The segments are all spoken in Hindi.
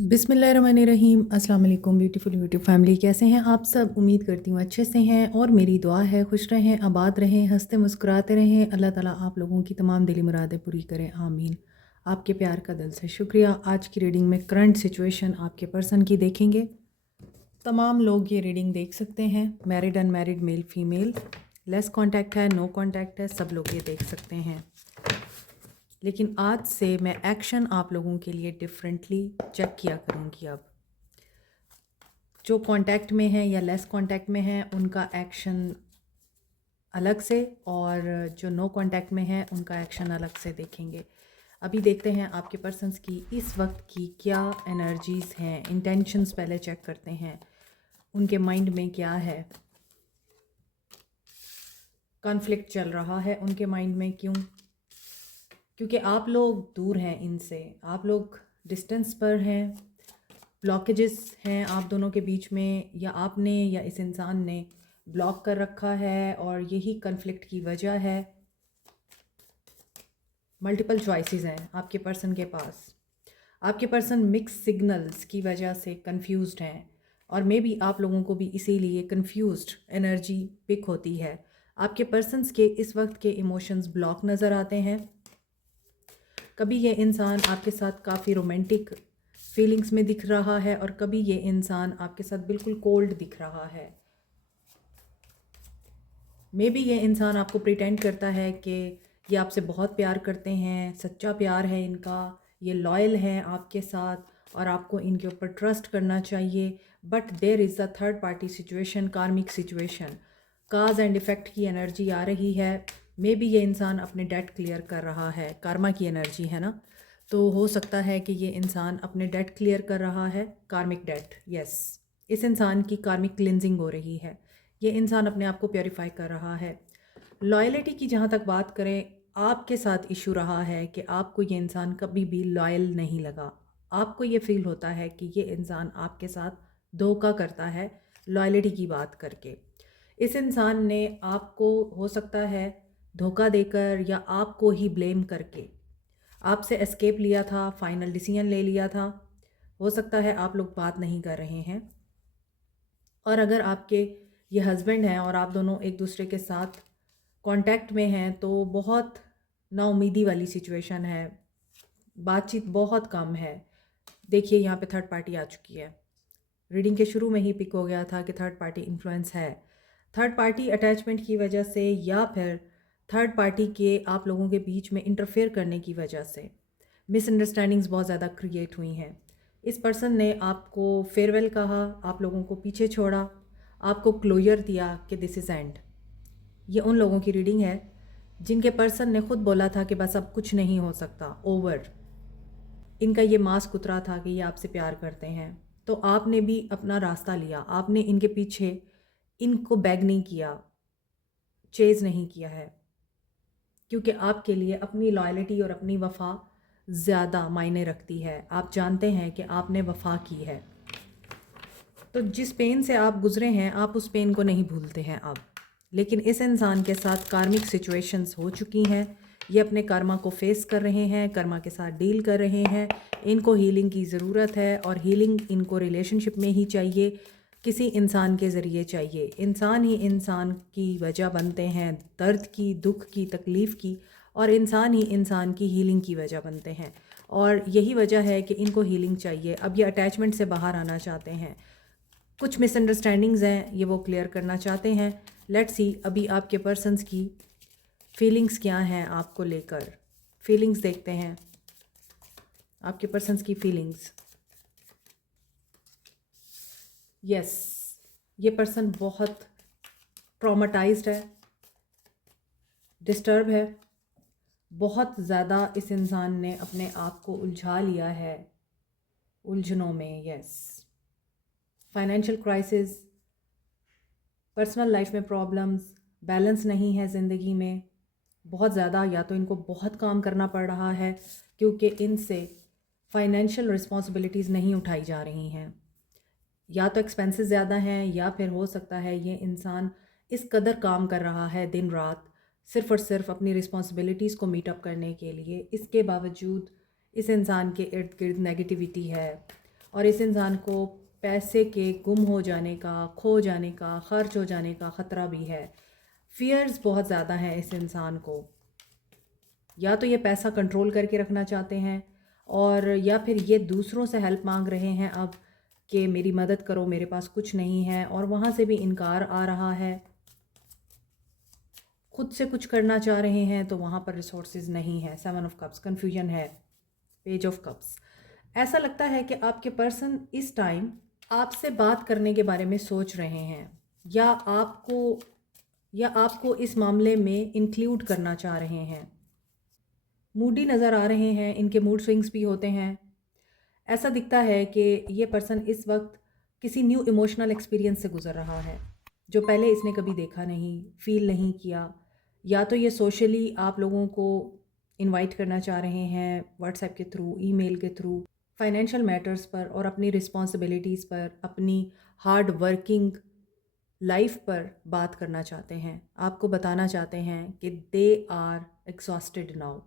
बिस्मिल्लाहिर्रहमानिर्रहीम। अस्सलाम वालेकुम ब्यूटीफुल यूट्यूब फैमिली, कैसे हैं आप सब? उम्मीद करती हूँ अच्छे से हैं और मेरी दुआ है खुश रहें, आबाद रहें, हंसते मुस्कुराते रहें। अल्लाह ताला आप लोगों की तमाम दिली मुरादें पूरी करें, आमीन। आपके प्यार का दिल से शुक्रिया। आज की रीडिंग में करंट सिचुएशन आपके पर्सन की देखेंगे। तमाम लोग ये रीडिंग देख सकते हैं, married unmarried, male female, less contact है, नो कॉन्टैक्ट है, सब लोग ये देख सकते हैं। लेकिन आज से मैं एक्शन आप लोगों के लिए डिफरेंटली चेक किया करूँगी। अब जो कांटेक्ट में है या लेस कांटेक्ट में है उनका एक्शन अलग से, और जो नो कांटेक्ट में है उनका एक्शन अलग से देखेंगे। अभी देखते हैं आपके पर्सन्स की इस वक्त की क्या एनर्जीज़ हैं, इंटेंशंस पहले चेक करते हैं, उनके माइंड में क्या है, कॉन्फ्लिक्ट चल रहा है उनके माइंड में। क्यों? क्योंकि आप लोग दूर हैं इनसे, आप लोग डिस्टेंस पर हैं, ब्लॉकेजेस हैं आप दोनों के बीच में, या आपने या इस इंसान ने ब्लॉक कर रखा है और यही कन्फ्लिक्ट की वजह है। मल्टीपल चॉइसेस हैं आपके पर्सन के पास। आपके पर्सन मिक्स सिग्नल्स की वजह से कंफ्यूज्ड हैं, और मे बी आप लोगों को भी इसीलिए कंफ्यूज्ड एनर्जी पिक होती है। आपके पर्सन्स के इस वक्त के इमोशंस ब्लॉक नज़र आते हैं। कभी ये इंसान आपके साथ काफ़ी रोमांटिक फीलिंग्स में दिख रहा है और कभी ये इंसान आपके साथ बिल्कुल कोल्ड दिख रहा है। मे बी ये इंसान आपको प्रिटेंड करता है कि ये आपसे बहुत प्यार करते हैं, सच्चा प्यार है इनका, ये लॉयल हैं आपके साथ और आपको इनके ऊपर ट्रस्ट करना चाहिए। But there is a third party situation, karmic situation, cause and effect की एनर्जी आ रही है। मे बी ये इंसान अपने डेट क्लियर कर रहा है, कार्मा की एनर्जी है ना, तो हो सकता है कि ये इंसान अपने डेट क्लियर कर रहा है, कार्मिक डेट। यस, इस इंसान की कार्मिक क्लिनजिंग हो रही है, ये इंसान अपने आप को प्योरीफाई कर रहा है। लॉयलिटी की जहाँ तक बात करें, आपके साथ इशू रहा है कि आपको ये इंसान कभी भी लॉयल नहीं लगा। आपको ये फील होता है कि ये इंसान आपके साथ धोखा करता है लॉयलिटी की बात करके। इस इंसान ने आपको हो सकता है धोखा देकर या आपको ही ब्लेम करके आपसे एस्केप लिया था, फाइनल डिसीजन ले लिया था। हो सकता है आप लोग बात नहीं कर रहे हैं, और अगर आपके ये हस्बैंड हैं और आप दोनों एक दूसरे के साथ कांटेक्ट में हैं तो बहुत नाउमीदी वाली सिचुएशन है, बातचीत बहुत कम है। देखिए यहाँ पे थर्ड पार्टी आ चुकी है। रीडिंग के शुरू में ही पिक हो गया था कि थर्ड पार्टी इन्फ्लुएंस है। थर्ड पार्टी अटैचमेंट की वजह से या फिर थर्ड पार्टी के आप लोगों के बीच में इंटरफेयर करने की वजह से मिसअंडरस्टैंडिंग्स बहुत ज़्यादा क्रिएट हुई हैं। इस पर्सन ने आपको फेयरवेल कहा, आप लोगों को पीछे छोड़ा, आपको क्लोजर दिया कि दिस इज़ एंड। ये उन लोगों की रीडिंग है जिनके पर्सन ने खुद बोला था कि बस अब कुछ नहीं हो सकता, ओवर। इनका ये मास्क उतरा था कि ये आपसे प्यार करते हैं, तो आपने भी अपना रास्ता लिया, आपने इनके पीछे इनको बैग नहीं किया, चेज़ नहीं किया है, क्योंकि आपके लिए अपनी लॉयल्टी और अपनी वफ़ा ज़्यादा मायने रखती है। आप जानते हैं कि आपने वफ़ा की है, तो जिस पेन से आप गुज़रे हैं आप उस पेन को नहीं भूलते हैं अब। लेकिन इस इंसान के साथ कार्मिक सिचुएशंस हो चुकी हैं, ये अपने कर्मा को फेस कर रहे हैं, कर्मा के साथ डील कर रहे हैं। इनको हीलिंग की ज़रूरत है और हीलिंग इनको रिलेशनशिप में ही चाहिए, किसी इंसान के ज़रिए चाहिए। इंसान ही इंसान की वजह बनते हैं, दर्द की, दुख की, तकलीफ़ की, और इंसान ही इंसान की हीलिंग की वजह बनते हैं। और यही वजह है कि इनको हीलिंग चाहिए। अब ये अटैचमेंट से बाहर आना चाहते हैं, कुछ मिसअंडरस्टैंडिंग्स हैं, ये वो क्लियर करना चाहते हैं। लेट्स सी अभी आपके पर्सन्स की फीलिंग्स क्या हैं आपको लेकर। फीलिंग्स देखते हैं, आपके पर्सन्स की फीलिंग्स। यस, ये पर्सन बहुत ट्रॉमाटाइज्ड है, डिस्टर्ब है, बहुत ज़्यादा इस इंसान ने अपने आप को उलझा लिया है उलझनों में। Yes, financial crisis, personal life में प्रॉब्लम्स, बैलेंस नहीं है ज़िंदगी में बहुत ज़्यादा। या तो इनको बहुत काम करना पड़ रहा है क्योंकि इनसे फाइनेंशियल रिस्पॉन्सिबिलिटीज़ नहीं उठाई जा रही हैं, या तो एक्सपेंसेस ज़्यादा हैं, या फिर हो सकता है ये इंसान इस कदर काम कर रहा है दिन रात सिर्फ़ और सिर्फ अपनी रिस्पॉन्सिबिलिटीज़ को मीट अप करने के लिए। इसके बावजूद इस इंसान के इर्द गिर्द नेगेटिविटी है, और इस इंसान को पैसे के गुम हो जाने का, खो जाने का, खर्च हो जाने का ख़तरा भी है। फियर्स बहुत ज़्यादा हैं इस इंसान को। या तो ये पैसा कंट्रोल करके रखना चाहते हैं, और या फिर ये दूसरों से हेल्प मांग रहे हैं अब कि मेरी मदद करो, मेरे पास कुछ नहीं है, और वहाँ से भी इनकार आ रहा है। खुद से कुछ करना चाह रहे हैं तो वहाँ पर रिसोर्सेज नहीं है। 7 ऑफ कप्स, कन्फ्यूजन है। पेज ऑफ कप्स, ऐसा लगता है कि आपके पर्सन इस टाइम आपसे बात करने के बारे में सोच रहे हैं, या आपको इस मामले में इंक्लूड करना चाह रहे हैं। मूडी नज़र आ रहे हैं, इनके मूड स्विंग्स भी होते हैं। ऐसा दिखता है कि ये पर्सन इस वक्त किसी न्यू इमोशनल एक्सपीरियंस से गुज़र रहा है जो पहले इसने कभी देखा नहीं, फील नहीं किया। या तो ये सोशली आप लोगों को इनवाइट करना चाह रहे हैं व्हाट्सएप के थ्रू, ईमेल के थ्रू, फाइनेंशियल मैटर्स पर और अपनी रिस्पॉन्सिबिलिटीज़ पर, अपनी हार्ड वर्किंग लाइफ पर बात करना चाहते हैं। आपको बताना चाहते हैं कि दे आर एग्जॉस्टेड नाउ।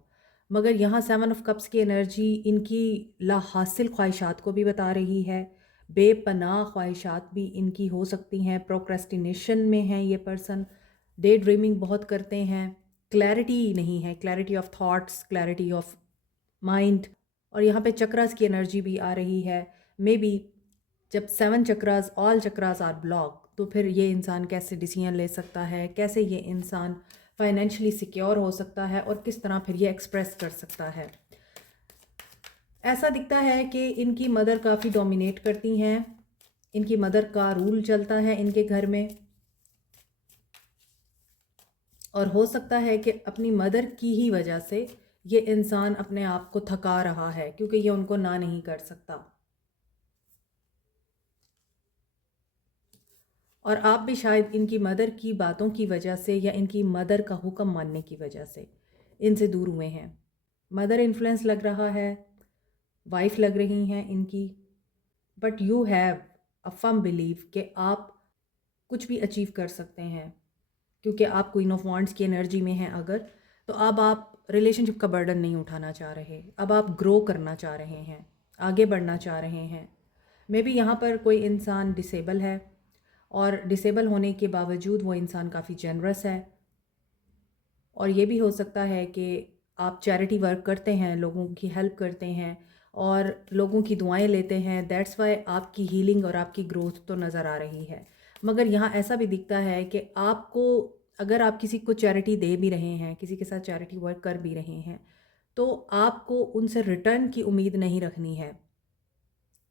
मगर यहाँ 7 ऑफ कप्स की एनर्जी इनकी ला हासिल ख्वाहिशात को भी बता रही है। बेपनाह ख्वाहिशात भी इनकी हो सकती हैं। प्रोक्रेस्टिनेशन में हैं ये पर्सन, डे ड्रीमिंग बहुत करते हैं, क्लैरिटी नहीं है, clarity of thoughts, clarity of mind. और यहाँ पे चक्रास की एनर्जी भी आ रही है। मे बी जब 7 chakras, all chakras R block, तो फिर ये इंसान कैसे डिसीजन ले सकता है, कैसे ये इंसान फाइनेंशियली सिक्योर हो सकता है, और किस तरह फिर ये एक्सप्रेस कर सकता है। ऐसा दिखता है कि इनकी मदर काफ़ी डोमिनेट करती हैं, इनकी मदर का रूल चलता है इनके घर में, और हो सकता है कि अपनी मदर की ही वजह से ये इंसान अपने आप को थका रहा है, क्योंकि ये उनको ना नहीं कर सकता। और आप भी शायद इनकी मदर की बातों की वजह से या इनकी मदर का हुक्म मानने की वजह से इनसे दूर हुए हैं। मदर इन्फ्लुएंस लग रहा है, वाइफ लग रही हैं इनकी, but you have a firm believe कि आप कुछ भी अचीव कर सकते हैं, क्योंकि आप क्वीन ऑफ वांड्स की एनर्जी में हैं अगर, तो अब आप रिलेशनशिप का बर्डन नहीं उठाना चाह रहे, अब आप ग्रो करना चाह रहे हैं, आगे बढ़ना चाह रहे हैं। मे बी यहाँ पर कोई इंसान डिसेबल है, और डिसेबल होने के बावजूद वो इंसान काफ़ी जेनरस है। और ये भी हो सकता है कि आप चैरिटी वर्क करते हैं, लोगों की हेल्प करते हैं और लोगों की दुआएं लेते हैं। दैट्स वाई आपकी हीलिंग और आपकी ग्रोथ तो नज़र आ रही है। मगर यहाँ ऐसा भी दिखता है कि आपको, अगर आप किसी को चैरिटी दे भी रहे हैं, किसी के साथ चैरिटी वर्क कर भी रहे हैं, तो आपको उनसे रिटर्न की उम्मीद नहीं रखनी है।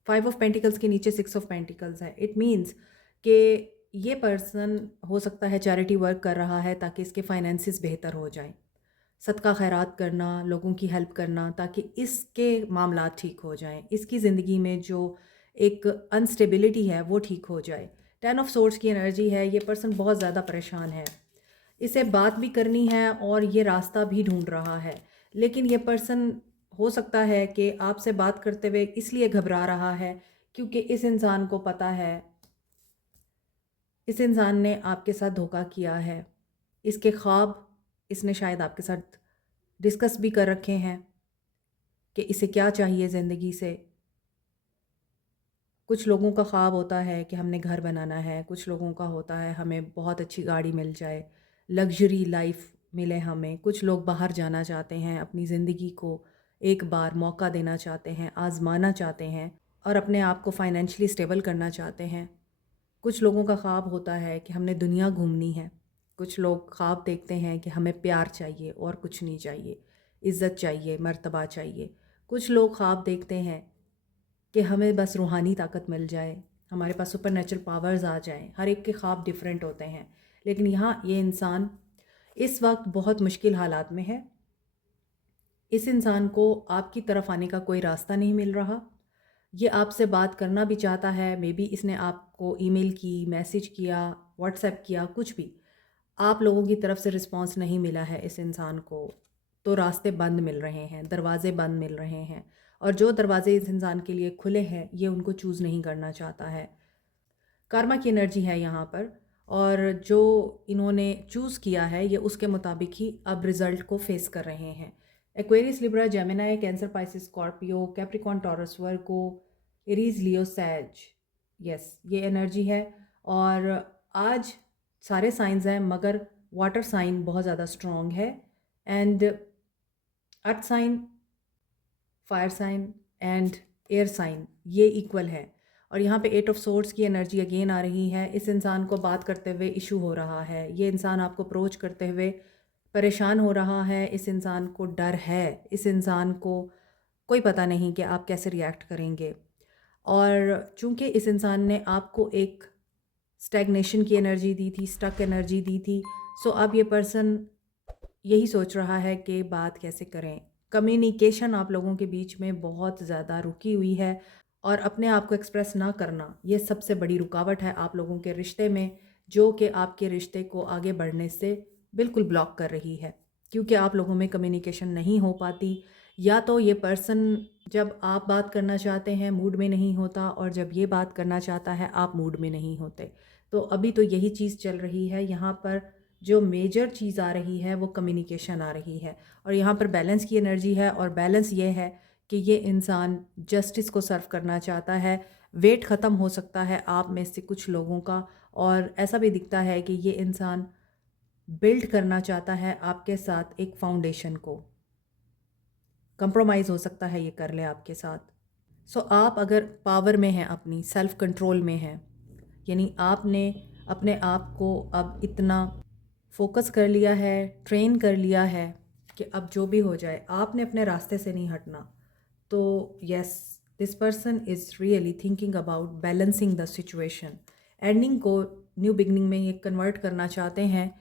5 ऑफ पेंटिकल्स के नीचे 6 ऑफ पेंटिकल्स है। इट मीन्स कि ये पर्सन हो सकता है चैरिटी वर्क कर रहा है ताकि इसके फाइनेंसिस बेहतर हो जाएं, सदका खैरात करना, लोगों की हेल्प करना, ताकि इसके मामला ठीक हो जाएं, इसकी ज़िंदगी में जो एक अनस्टेबिलिटी है वो ठीक हो जाए। 10 ऑफ सोर्ड्स की एनर्जी है। ये पर्सन बहुत ज़्यादा परेशान है, इसे बात भी करनी है और ये रास्ता भी ढूंढ रहा है, लेकिन ये पर्सन हो सकता है कि आपसे बात करते हुए इसलिए घबरा रहा है क्योंकि इस इंसान को पता है, इस इंसान ने आपके साथ धोखा किया है। इसके ख्वाब इसने शायद आपके साथ डिस्कस भी कर रखे हैं कि इसे क्या चाहिए ज़िंदगी से। कुछ लोगों का ख्वाब होता है कि हमने घर बनाना है, कुछ लोगों का होता है हमें बहुत अच्छी गाड़ी मिल जाए, लग्जरी लाइफ मिले हमें। कुछ लोग बाहर जाना चाहते हैं, अपनी ज़िंदगी को एक बार मौका देना चाहते हैं, आज़माना चाहते हैं और अपने आप को फाइनेंशियली स्टेबल करना चाहते हैं। कुछ लोगों का ख्वाब होता है कि हमने दुनिया घूमनी है। कुछ लोग ख्वाब देखते हैं कि हमें प्यार चाहिए और कुछ नहीं चाहिए, इज़्ज़त चाहिए, मर्तबा चाहिए। कुछ लोग ख्वाब देखते हैं कि हमें बस रूहानी ताकत मिल जाए, हमारे पास सुपर नेचुरल पावर्स आ जाएं। हर एक के ख्वाब डिफरेंट होते हैं, लेकिन यहाँ ये इंसान इस वक्त बहुत मुश्किल हालात में है। इस इंसान को आपकी तरफ आने का कोई रास्ता नहीं मिल रहा। ये आपसे बात करना भी चाहता है, मे बी इसने आपको ईमेल की, मैसेज किया, व्हाट्सएप किया, कुछ भी, आप लोगों की तरफ से रिस्पांस नहीं मिला है इस इंसान को, तो रास्ते बंद मिल रहे हैं, दरवाजे बंद मिल रहे हैं, और जो दरवाजे इस इंसान के लिए खुले हैं ये उनको चूज़ नहीं करना चाहता है। कर्मा की एनर्जी है यहाँ पर, और जो इन्होंने चूज़ किया है ये उसके मुताबिक ही अब रिज़ल्ट को फेस कर रहे हैं। Aquarius, Libra, Gemini, Cancer, Pisces, Scorpio, Capricorn, Taurus, Virgo, Aries, Leo, Sage, yes ये एनर्जी है। और आज सारे साइंस हैं मगर वाटर साइन बहुत ज़्यादा स्ट्रॉन्ग है, and earth sign, fire sign and air sign ये इक्वल है। और यहाँ पे 8 ऑफ सोर्ड्स की एनर्जी अगेन आ रही है। इस इंसान को बात करते हुए इशू हो रहा है, ये इंसान आपको अप्रोच करते हुए परेशान हो रहा है, इस इंसान को डर है, इस इंसान को कोई पता नहीं कि आप कैसे रिएक्ट करेंगे। और चूंकि इस इंसान ने आपको एक स्टैग्नेशन की एनर्जी दी थी, स्टक एनर्जी दी थी, सो अब ये पर्सन यही सोच रहा है कि बात कैसे करें। कम्युनिकेशन आप लोगों के बीच में बहुत ज़्यादा रुकी हुई है, और अपने आप को एक्सप्रेस ना करना ये सबसे बड़ी रुकावट है आप लोगों के रिश्ते में, जो कि आपके रिश्ते को आगे बढ़ने से बिल्कुल ब्लॉक कर रही है, क्योंकि आप लोगों में कम्युनिकेशन नहीं हो पाती। या तो ये पर्सन जब आप बात करना चाहते हैं मूड में नहीं होता, और जब ये बात करना चाहता है आप मूड में नहीं होते। तो अभी तो यही चीज़ चल रही है। यहाँ पर जो मेजर चीज़ आ रही है वो कम्युनिकेशन आ रही है, और यहाँ पर बैलेंस की एनर्जी है। और बैलेंस ये है कि ये इंसान जस्टिस को सर्व करना चाहता है। वेट ख़त्म हो सकता है आप में से कुछ लोगों का, और ऐसा भी दिखता है कि ये इंसान बिल्ड करना चाहता है आपके साथ एक फाउंडेशन को। कंप्रोमाइज़ हो सकता है ये कर ले आपके साथ। सो आप अगर पावर में हैं, अपनी सेल्फ कंट्रोल में हैं, यानी आपने अपने आप को अब इतना फोकस कर लिया है, ट्रेन कर लिया है कि अब जो भी हो जाए आपने अपने रास्ते से नहीं हटना। तो yes, this person is really thinking about balancing the situation. Ending को न्यू बिगनिंग में ये कन्वर्ट करना चाहते हैं,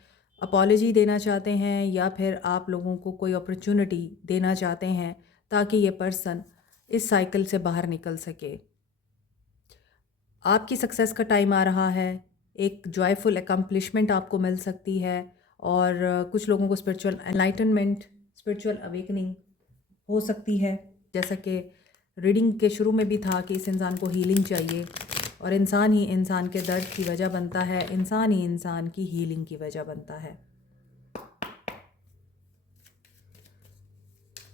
अपॉलजी देना चाहते हैं, या फिर आप लोगों को कोई अपॉर्चुनिटी देना चाहते हैं ताकि ये पर्सन इस साइकिल से बाहर निकल सके। आपकी सक्सेस का टाइम आ रहा है, एक जॉयफुल अकम्पलिशमेंट आपको मिल सकती है, और कुछ लोगों को स्पिरिचुअल एनलाइटनमेंट, स्पिरिचुअल अवेकनिंग हो सकती है। जैसा कि रीडिंग के शुरू में भी था कि इस इंसान को हीलिंग चाहिए, और इंसान ही इंसान के दर्द की वजह बनता है, इंसान ही इंसान की हीलिंग की वजह बनता है।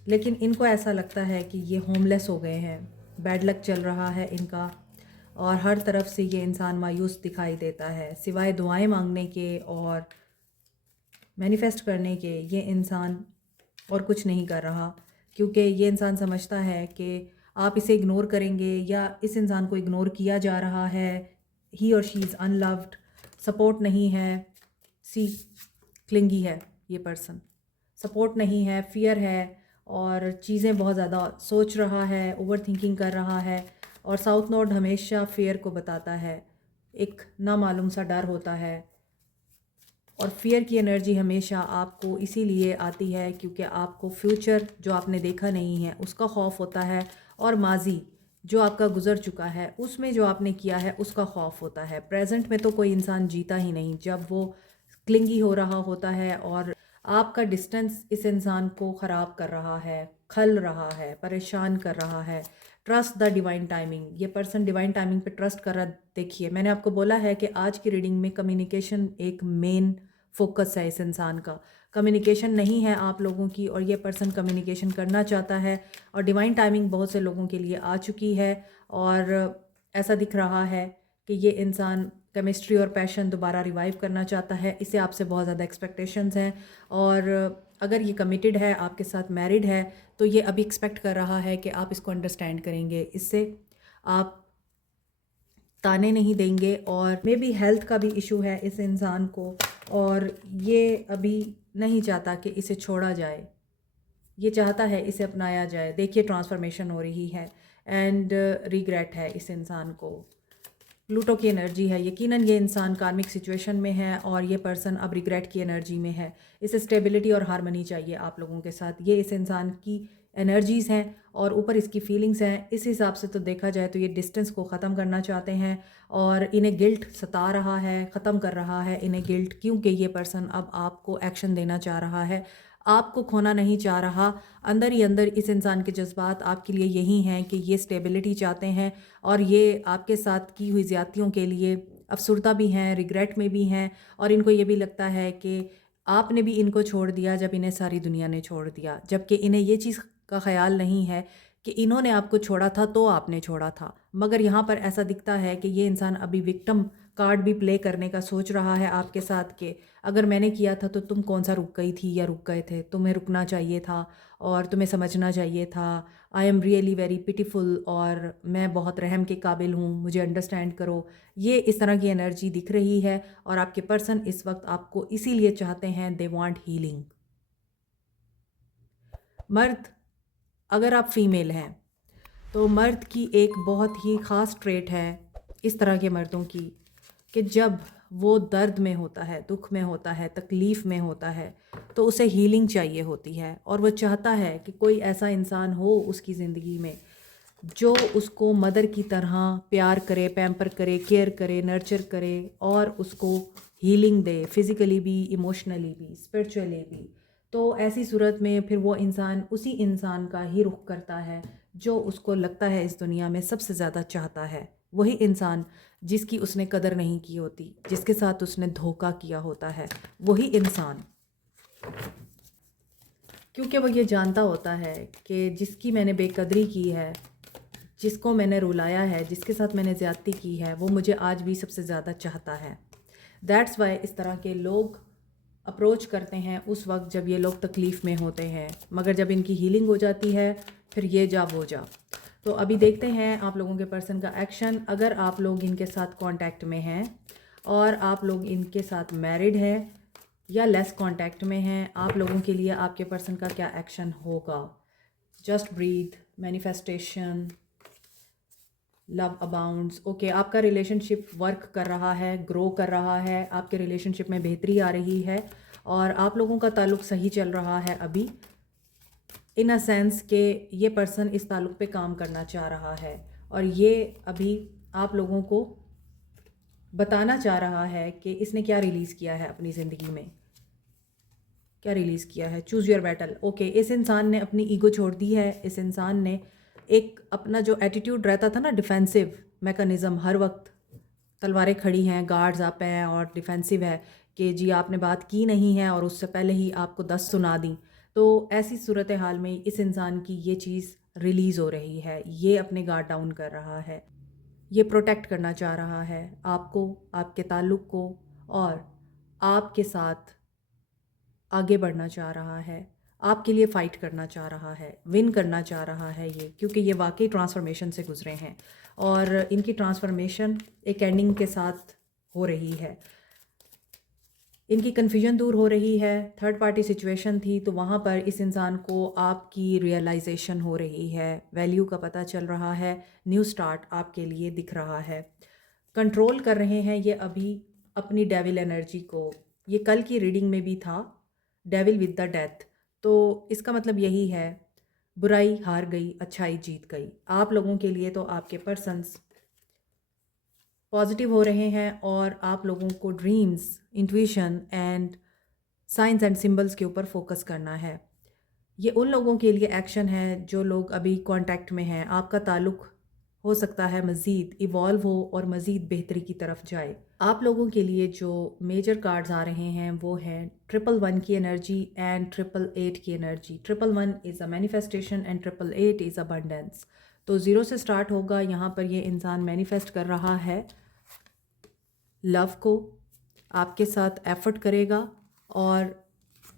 लेकिन इनको ऐसा लगता है कि ये होमलेस हो गए हैं, बैड लक चल रहा है इनका, और हर तरफ से ये इंसान मायूस दिखाई देता है। सिवाय दुआएं मांगने के और मैनिफेस्ट करने के ये इंसान और कुछ नहीं कर रहा, क्योंकि ये इंसान समझता है कि आप इसे इग्नोर करेंगे या इस इंसान को इग्नोर किया जा रहा है। ही और शी इज़ अनलव्ड, सपोर्ट नहीं है, सी क्लिंगी है ये पर्सन, सपोर्ट नहीं है, फियर है, और चीज़ें बहुत ज़्यादा सोच रहा है, ओवर थिंकिंग कर रहा है। और साउथ नोड हमेशा फियर को बताता है, एक नामालूम सा डर होता है। और फियर की एनर्जी हमेशा आपको इसीलिए आती है क्योंकि आपको फ्यूचर जो आपने देखा नहीं है उसका खौफ होता है, और माजी जो आपका गुजर चुका है उसमें जो आपने किया है उसका खौफ होता है। प्रेजेंट में तो कोई इंसान जीता ही नहीं जब वो क्लिंगी हो रहा होता है, और आपका डिस्टेंस इस इंसान को ख़राब कर रहा है, खल रहा है, परेशान कर रहा है। ट्रस्ट द डिवाइन टाइमिंग, ये पर्सन डिवाइन टाइमिंग पे ट्रस्ट कर रहा। देखिए मैंने आपको बोला है कि आज की रीडिंग में कम्युनिकेशन एक मेन फोकस है इस इंसान का। कम्युनिकेशन नहीं है आप लोगों की, और ये पर्सन कम्युनिकेशन करना चाहता है, और डिवाइन टाइमिंग बहुत से लोगों के लिए आ चुकी है। और ऐसा दिख रहा है कि ये इंसान केमिस्ट्री और पैशन दोबारा रिवाइव करना चाहता है, इसे आपसे बहुत ज़्यादा एक्सपेक्टेशंस हैं। और अगर ये कमिटेड है, आपके साथ मैरिड है, तो ये अभी एक्सपेक्ट कर रहा है कि आप इसको अंडरस्टैंड करेंगे, इससे आप ताने नहीं देंगे। और मे बी हेल्थ का भी इशू है इस इंसान को, और ये अभी नहीं चाहता कि इसे छोड़ा जाए, ये चाहता है इसे अपनाया जाए। देखिए ट्रांसफॉर्मेशन हो रही है, एंड रिग्रेट है इस इंसान को। प्लूटो की एनर्जी है, यकीनन ये इंसान कार्मिक सिचुएशन में है, और ये पर्सन अब रिग्रेट की एनर्जी में है। इसे स्टेबिलिटी और हारमनी चाहिए आप लोगों के साथ, ये इस इंसान की एनर्जीज़ हैं, और ऊपर इसकी फीलिंग्स हैं। इस हिसाब से तो देखा जाए तो ये डिस्टेंस को ख़त्म करना चाहते हैं, और इन्हें गिल्ट सता रहा है, ख़त्म कर रहा है इन्हें गिल्ट, क्योंकि ये पर्सन अब आपको एक्शन देना चाह रहा है, आपको खोना नहीं चाह रहा। अंदर ही अंदर इस इंसान के जज्बात आपके लिए यही हैं कि ये स्टेबिलिटी चाहते हैं, और ये आपके साथ की हुई ज़्यादतियों के लिए अफसुर्दा भी हैं, रिग्रेट में भी हैं। और इनको ये भी लगता है कि आपने भी इनको छोड़ दिया जब इन्हें सारी दुनिया ने छोड़ दिया, जबकि इन्हें ये चीज़ का ख्याल नहीं है कि इन्होंने आपको छोड़ा था तो आपने छोड़ा था, मगर यहाँ पर ऐसा दिखता है कि ये इंसान अभी विक्टिम कार्ड भी प्ले करने का सोच रहा है आपके साथ कि अगर मैंने किया था तो तुम कौन सा रुक गई थी या रुक गए थे, तुम्हें रुकना चाहिए था और तुम्हें समझना चाहिए था। I am really very pitiful और मैं बहुत रहम के काबिल हूँ, मुझे अंडरस्टैंड करो। ये इस तरह की एनर्जी दिख रही है और आपके पर्सन इस वक्त आपको इसीलिए चाहते हैं, दे वांट हीलिंग। मर्द, अगर आप फीमेल हैं तो मर्द की एक बहुत ही ख़ास ट्रेट है इस तरह के मर्दों की कि जब वो दर्द में होता है, दुख में होता है, तकलीफ़ में होता है तो उसे हीलिंग चाहिए होती है और वो चाहता है कि कोई ऐसा इंसान हो उसकी ज़िंदगी में जो उसको मदर की तरह प्यार करे, पैम्पर करे, केयर करे, नर्चर करे और उसको हीलिंग दे, फिज़िकली भी, इमोशनली भी, स्पिरिचुअली भी। तो ऐसी सूरत में फिर वो इंसान उसी इंसान का ही रुख करता है जो उसको लगता है इस दुनिया में सबसे ज़्यादा चाहता है। वही इंसान जिसकी उसने कदर नहीं की होती, जिसके साथ उसने धोखा किया होता है, वही इंसान, क्योंकि वो ये जानता होता है कि जिसकी मैंने बेकदरी की है, जिसको मैंने रुलाया है, जिसके साथ मैंने ज़्यादती की है, वो मुझे आज भी सबसे ज़्यादा चाहता है। दैट्स वाई इस तरह के लोग अप्रोच करते हैं उस वक्त जब ये लोग तकलीफ़ में होते हैं, मगर जब इनकी हीलिंग हो जाती है फिर ये जा वो जा। तो अभी देखते हैं आप लोगों के पर्सन का एक्शन। अगर आप लोग इनके साथ कांटेक्ट में हैं और आप लोग इनके साथ मैरिड हैं या लेस कांटेक्ट में हैं, आप लोगों के लिए आपके पर्सन का क्या एक्शन होगा। Just breathe, manifestation, love abounds. Okay, आपका रिलेशनशिप वर्क कर रहा है, ग्रो कर रहा है, आपके रिलेशनशिप में बेहतरी आ रही है और आप लोगों का ताल्लुक़ सही चल रहा है अभी, इन अ सेंस कि ये पर्सन इस ताल्लुक़ पे काम करना चाह रहा है और ये अभी आप लोगों को बताना चाह रहा है कि इसने क्या रिलीज़ किया है अपनी ज़िंदगी में, क्या रिलीज़ किया है। Choose your battle. ओके, इस इंसान ने अपनी ईगो छोड़ दी है। इस इंसान ने एक अपना जो एटीट्यूड रहता था ना, डिफेंसिव मैकेनिज़्म, हर वक्त तलवारें खड़ी हैं, गार्ड्स अप हैं और डिफेंसिव है कि जी आपने बात की नहीं है और उससे पहले ही आपको 10 सुना दी। तो ऐसी सूरत हाल में इस इंसान की ये चीज़ रिलीज़ हो रही है, ये अपने गार्ड डाउन कर रहा है, ये प्रोटेक्ट करना चाह रहा है आपको, आपके ताल्लुक़ को और आपके साथ आगे बढ़ना चाह रहा है, आपके लिए फ़ाइट करना चाह रहा है, विन करना चाह रहा है ये, क्योंकि ये वाकई ट्रांसफॉर्मेशन से गुज़रे हैं और इनकी ट्रांसफॉर्मेशन एक एंडिंग के साथ हो रही है। इनकी कन्फ्यूजन दूर हो रही है। थर्ड पार्टी सिचुएशन थी तो वहाँ पर इस इंसान को आपकी रियलाइजेशन हो रही है, वैल्यू का पता चल रहा है, न्यू स्टार्ट आपके लिए दिख रहा है। कंट्रोल कर रहे हैं ये अभी अपनी डेविल एनर्जी को। ये कल की रीडिंग में भी था, डेविल विद द डेथ। तो इसका मतलब यही है, बुराई हार गई, अच्छाई जीत गई। आप लोगों के लिए तो आपके पर्सन्स पॉजिटिव हो रहे हैं और आप लोगों को dreams, intuition and science and symbols के ऊपर फोकस करना है। ये उन लोगों के लिए एक्शन है जो लोग अभी कांटेक्ट में हैं। आपका ताल्लुक़ हो सकता है मज़ीद इवॉल्व हो और मज़ीद बेहतरी की तरफ जाए। आप लोगों के लिए जो मेजर कार्ड्स आ रहे हैं वो हैं 111 की एनर्जी एंड 888 की energy. 111 is a manifestation and 888 is abundance. तो ज़ीरो से स्टार्ट होगा। यहाँ पर ये इंसान मैनिफेस्ट कर रहा है लव को, आपके साथ एफर्ट करेगा और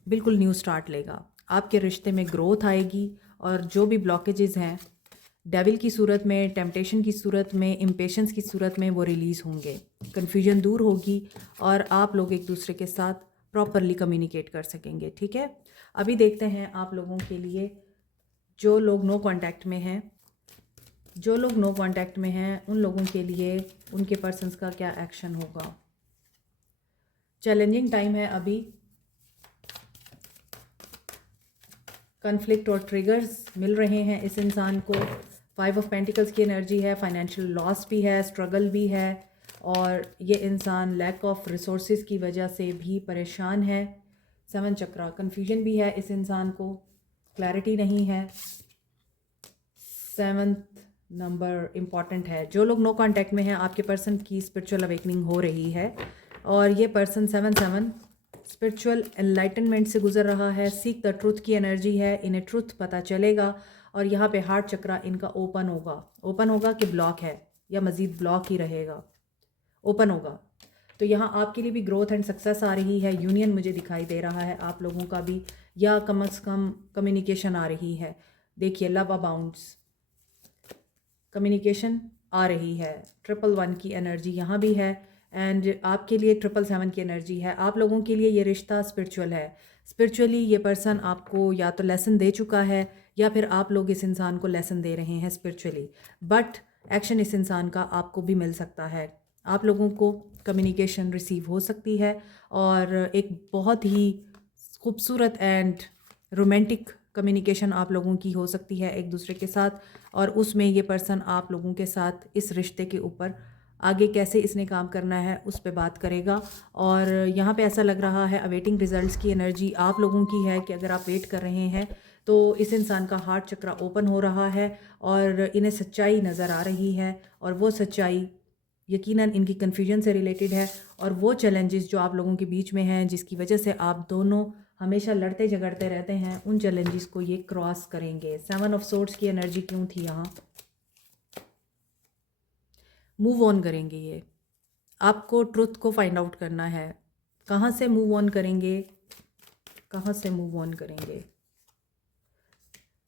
बिल्कुल न्यू स्टार्ट लेगा। आपके रिश्ते में ग्रोथ आएगी और जो भी ब्लॉकेजेस हैं डेविल की सूरत में, टेम्पटेशन की सूरत में, इम्पेशंस की सूरत में, वो रिलीज़ होंगे। कन्फ्यूजन दूर होगी और आप लोग एक दूसरे के साथ प्रॉपरली कम्युनिकेट कर सकेंगे। ठीक है, अभी देखते हैं आप लोगों के लिए जो लोग नो कांटेक्ट में हैं, जो लोग नो कांटेक्ट में हैं उन लोगों के लिए उनके पर्सन्स का क्या एक्शन होगा। चैलेंजिंग टाइम है अभी, कन्फ्लिक्ट और ट्रिगर्स मिल रहे हैं इस इंसान को। 5 ऑफ पेंटिकल्स की एनर्जी है, फाइनेंशियल लॉस भी है, स्ट्रगल भी है और ये इंसान लैक ऑफ रिसोर्सेज की वजह से भी परेशान है। 7 चक्रा, कन्फ्यूजन भी है इस इंसान को, क्लैरिटी नहीं है। 7th नंबर इम्पॉर्टेंट है। जो लोग नो कांटेक्ट में हैं आपके पर्सन की स्पिरिचुअल अवेकनिंग हो रही है और ये पर्सन 7 स्पिरिचुअल एनलाइटनमेंट से गुजर रहा है। सीक द ट्रुथ की एनर्जी है, इन्हें ट्रुथ पता चलेगा और यहाँ पे हार्ट चक्रा इनका ओपन होगा कि ब्लॉक है या मज़ीद ब्लॉक ही रहेगा, ओपन होगा। तो यहाँ आपके लिए भी ग्रोथ एंड सक्सेस आ रही है, यूनियन मुझे दिखाई दे रहा है आप लोगों का भी, या कम से कम कम्युनिकेशन आ रही है। देखिए लव अबाउंड्स, कम्युनिकेशन आ रही है। 111 की एनर्जी यहाँ भी है एंड आपके लिए 777 की एनर्जी है। आप लोगों के लिए ये रिश्ता स्पिरिचुअल है। स्पिरिचुअली ये पर्सन आपको या तो लेसन दे चुका है या फिर आप लोग इस इंसान को लेसन दे रहे हैं स्पिरिचुअली, बट एक्शन इस इंसान का आपको भी मिल सकता है। आप लोगों को कम्युनिकेशन रिसीव हो सकती है और एक बहुत ही खूबसूरत एंड रोमांटिक कम्युनिकेशन आप लोगों की हो सकती है एक दूसरे के साथ, और उसमें ये पर्सन आप लोगों के साथ इस रिश्ते के ऊपर आगे कैसे इसने काम करना है उस पे बात करेगा। और यहाँ पे ऐसा लग रहा है अवेटिंग रिजल्ट्स की एनर्जी आप लोगों की है कि अगर आप वेट कर रहे हैं तो इस इंसान का हार्ट चक्रा ओपन हो रहा है और इन्हें सच्चाई नज़र आ रही है, और वो सच्चाई यकीनन इनकी कन्फ्यूजन से रिलेटेड है। और वो चैलेंजेस जो आप लोगों के बीच में हैं जिसकी वजह से आप दोनों हमेशा लड़ते झगड़ते रहते हैं, उन चैलेंजेस को ये क्रॉस करेंगे। 7 ऑफ सोर्ड्स की एनर्जी क्यों थी यहाँ? मूव ऑन करेंगे ये, आपको ट्रुथ को फाइंड आउट करना है। कहाँ से मूव ऑन करेंगे, कहाँ से मूव ऑन करेंगे?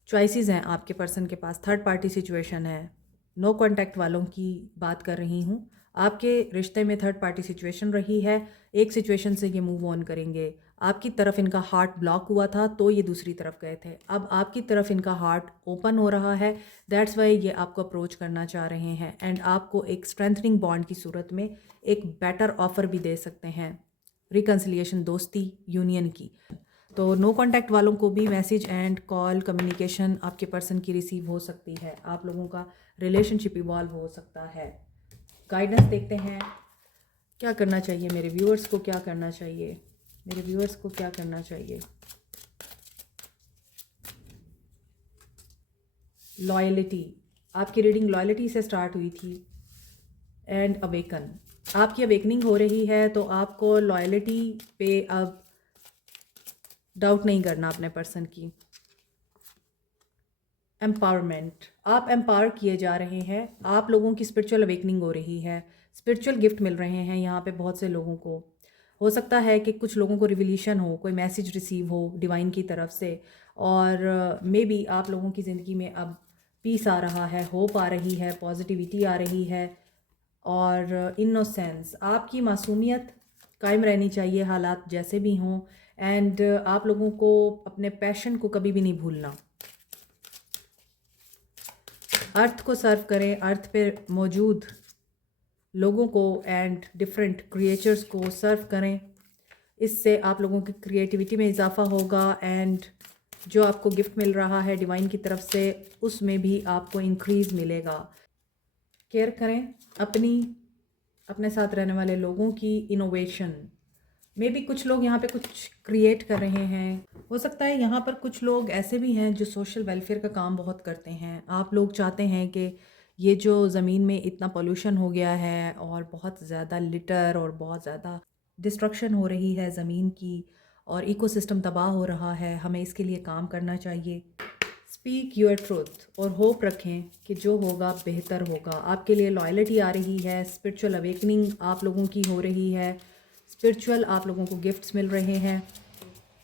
चॉइसेस हैं आपके पर्सन के पास। थर्ड पार्टी सिचुएशन है, नो कांटेक्ट वालों की बात कर रही हूँ। आपके रिश्ते में थर्ड पार्टी सिचुएशन रही है, एक सिचुएशन से ये मूव ऑन करेंगे। आपकी तरफ इनका हार्ट ब्लॉक हुआ था तो ये दूसरी तरफ गए थे, अब आपकी तरफ इनका हार्ट ओपन हो रहा है, दैट्स वाई ये आपको अप्रोच करना चाह रहे हैं एंड आपको एक स्ट्रेंथनिंग बॉन्ड की सूरत में एक बेटर ऑफर भी दे सकते हैं, रिकन्सिलिएशन, दोस्ती, यूनियन की। तो नो कांटेक्ट वालों को भी मैसेज एंड कॉल कम्युनिकेशन आपके पर्सन की रिसीव हो सकती है, आप लोगों का रिलेशनशिप इवॉल्व हो सकता है। गाइडेंस देखते हैं क्या करना चाहिए मेरे व्यूअर्स को, क्या करना चाहिए मेरे व्यूअर्स को, क्या करना चाहिए? लॉयल्टी, आपकी रीडिंग लॉयल्टी से स्टार्ट हुई थी एंड अवेकन, आपकी अवेकनिंग हो रही है तो आपको लॉयल्टी पे अब डाउट नहीं करना अपने पर्सन की। एम्पावरमेंट, आप एम्पावर किए जा रहे हैं, आप लोगों की स्पिरिचुअल अवेकनिंग हो रही है, स्पिरिचुअल गिफ्ट मिल रहे हैं यहाँ पे बहुत से लोगों को। हो सकता है कि कुछ लोगों को रिवलीशन हो, कोई मैसेज रिसीव हो डिवाइन की तरफ से, और मे बी आप लोगों की ज़िंदगी में अब पीस आ रहा है, होप आ रही है, पॉजिटिविटी आ रही है, और इनोसेंस, आपकी मासूमियत कायम रहनी चाहिए हालात जैसे भी हों, एंड आप लोगों को अपने पैशन को कभी भी नहीं भूलना। अर्थ को सर्व करें, अर्थ पे मौजूद लोगों को एंड डिफरेंट क्रिएचर्स को सर्व करें, इससे आप लोगों की क्रिएटिविटी में इजाफा होगा एंड जो आपको गिफ्ट मिल रहा है डिवाइन की तरफ से उसमें भी आपको इंक्रीज़ मिलेगा। केयर करें अपने साथ रहने वाले लोगों की, इनोवेशन में भी कुछ लोग यहाँ पे कुछ क्रिएट कर रहे हैं। हो सकता है यहाँ पर कुछ लोग ऐसे भी हैं जो सोशल वेलफेयर का काम बहुत करते हैं। आप लोग चाहते हैं कि ये जो ज़मीन में इतना पोल्यूशन हो गया है और बहुत ज़्यादा लिटर और बहुत ज़्यादा डिस्ट्रक्शन हो रही है ज़मीन की और इकोसिस्टम तबाह हो रहा है, हमें इसके लिए काम करना चाहिए। स्पीक योर ट्रूथ और होप रखें कि जो होगा बेहतर होगा। आपके लिए लॉयल्टी आ रही है, स्पिरिचुअल अवेकनिंग आप लोगों की हो रही है, स्पिरिचुअल आप लोगों को गिफ्ट्स मिल रहे हैं,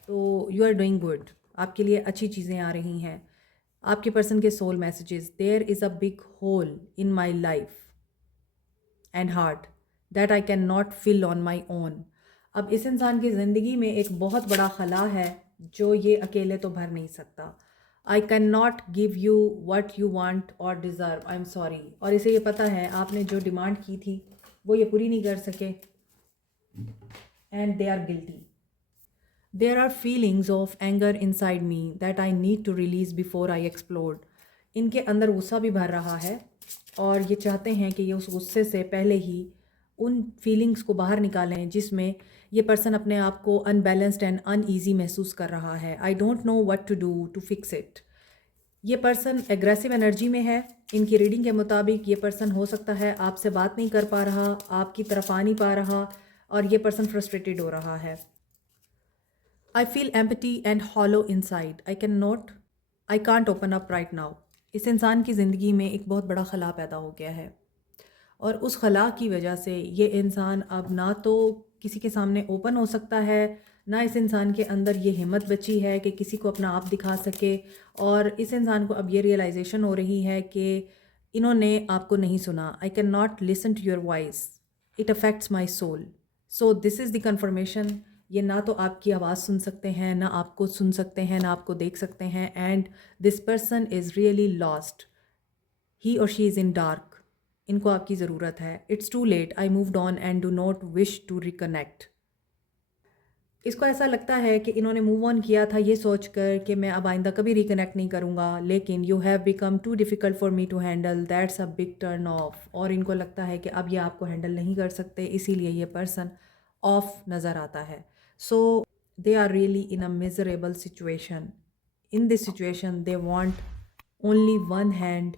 तो यू आर डूइंग गुड, आपके लिए अच्छी चीज़ें आ रही हैं। आपके पर्सन के soul messages, there is a big hole in my life and heart that I can not fill on my own. अब इस इंसान की ज़िंदगी में एक बहुत बड़ा खला है जो ये अकेले तो भर नहीं सकता। आई can not give you what you want और डिज़र्व, आई एम सॉरी। और इसे ये पता है आपने जो डिमांड की थी वो ये पूरी नहीं कर सके and they are guilty. There are feelings of anger inside me that I need to release before I explode. इनके अंदर गुस्सा भी भर रहा है और ये चाहते हैं कि ये उस गुस्से से पहले ही उन फीलिंग्स को बाहर निकालें जिसमें ये पर्सन अपने आप को अनबैलेंस्ड एंड अनईजी महसूस कर रहा है। I don't know what to do to fix it. ये पर्सन एग्रेसिव एनर्जी में है। इनकी रीडिंग के मुताबिक ये पर्सन हो सकता है आपसे बात नहीं कर पा रहा, आपकी तरफ आ नहीं पा रहा, और ये पर्सन फ्रस्ट्रेटेड हो रहा है। I feel empty and hollow inside, I can not I can't open up right now. इस इंसान की ज़िंदगी में एक बहुत बड़ा खला पैदा हो गया है और उस खला की वजह से ये इंसान अब ना तो किसी के सामने ओपन हो सकता है, ना इस इंसान के अंदर ये हिम्मत बची है कि किसी को अपना आप दिखा सके। और इस इंसान को अब ये रियलाइजेशन हो रही है कि इन्होंने आपको नहीं सुना। I can not listen to your voice, it affects my soul. So this is the confirmation. ये ना तो आपकी आवाज़ सुन सकते हैं, ना आपको सुन सकते हैं, ना आपको देख सकते हैं। And this person is really lost, he और शी इज़ इन डार्क। इनको आपकी ज़रूरत है। It's too late, I moved on and do not wish to reconnect. इसको ऐसा लगता है कि इन्होंने मूव ऑन किया था ये सोच कर कि मैं अब आइंदा कभी रिकनेक्ट नहीं करूँगा, लेकिन you have become too difficult for me to handle, that's a big turn off. और इनको लगता है कि अब ये आपको हैंडल नहीं कर सकते, इसीलिए ये पर्सन ऑफ नज़र आता है। So they are really in a miserable situation. In this situation they want only one hand,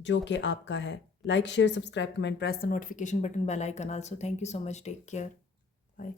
जो कि आपका है। Like share subscribe comment press the notification button bell icon also. Thank you so much, take care, bye.